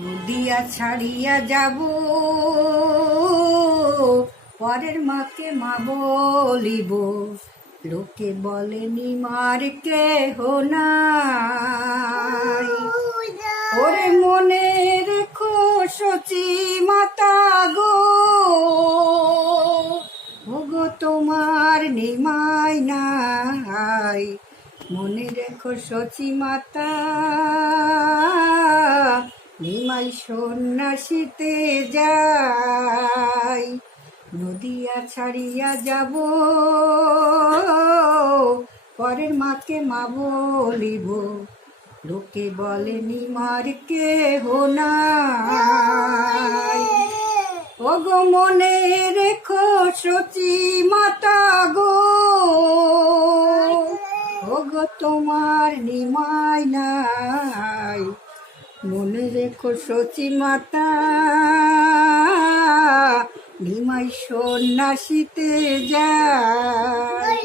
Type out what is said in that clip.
নদিয়া ছাড়িয়া যাব, পরের মাকে মা বলিব। লোকে বলেনি মার কেহ নাই। ওরে মনে রেখো সচি মাতা গো, ওগো তোমার নিমাই নাই। মনে রেখো সচি মাতা, নিমাই সন্ন্যাসীতে যাই। নদিয়া ছাড়িয়া যাব, পরের মাকে মা বলিব। লোকে বলেনি মার কেহ নাই। ওগো মনে রেখো সচি মাতা গো, ওগো তোমার নিমাই নাই। মনে রেখো সচি মাতা, নিমাই সন্ন্যাসীতে যায়।